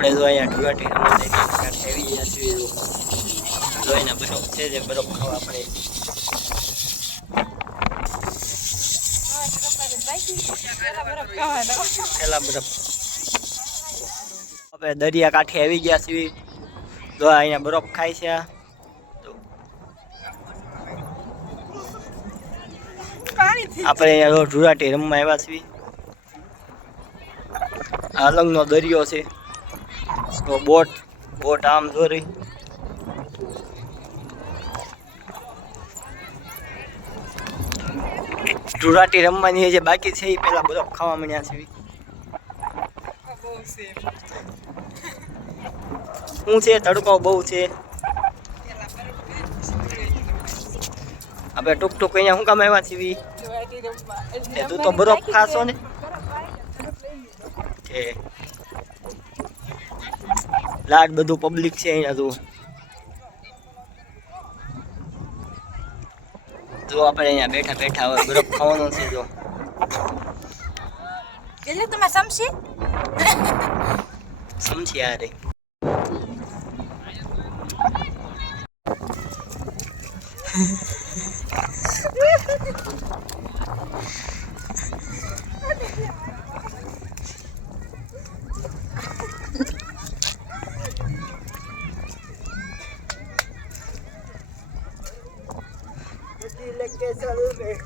આપણે જો અહીંયા ઢુરાટી રમવા આવી ગયા છીએ જો એના બરફ છે જે બરફ ખાવા આપણે પેલા બરફ આપણે દરિયા કાંઠે આવી ગયા છીએ જો અહીંયા બરફ ખાય છે આપણે અહીંયા ઢુરાટી રમવા આવ્યા છીએ અલંગનો દરિયો છે તો બોટ આમ દોરી ઢુરાટી રમવાની જે બાકી છે એ પેલા બરફ ખાવા મળ્યા છે શું છે તડકો બહુ છે આપણે ટૂંક ટૂંક અહીંયા શું કામ આવ્યા છીએ તું તો બરફ ખાશો ને કે લાડ બધું પબ્લિક છે અહીંયા જો આપણે અહીંયા બેઠા બેઠા હવે બરફ ખાવાનો છે જો એટલે તમે સમજી યાર लेके चल रे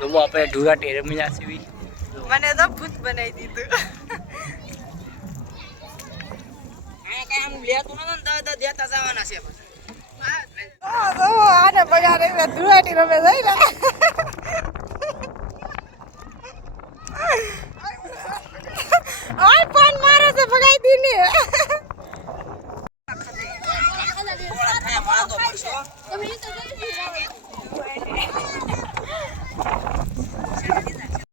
તો આપણે ઢુરાટી રમ્યા છીએ મને તો ભૂત બનાવી દીધું આ કામ લેતું ન તો દેતા જવાના છે આને બગાડે ઢુરાટી રમે જઈ ને ઓય પણ મારો છે ભગાઈ દીને થોડા થાય માળો પડશો તમે